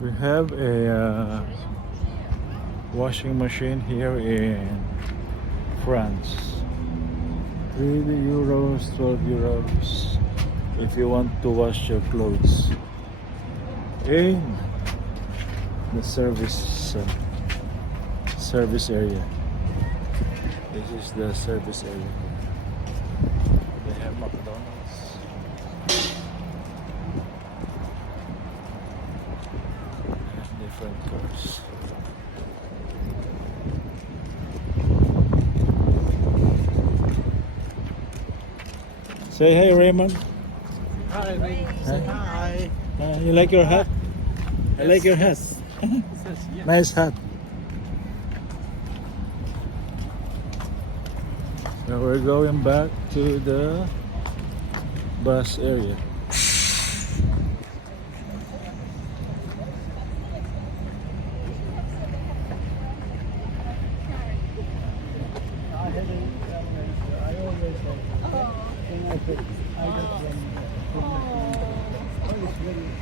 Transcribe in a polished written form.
We have a washing machine here in France. 3 euros, 12 euros if you want to wash your clothes. In the service area. This is the service area. They have McDonald's. Different cars. Say hey, Raymond. Hi. Huh? Hi. You like your hat? I like your hat. Nice hat. Now we're going back to the bus area. I always like. I just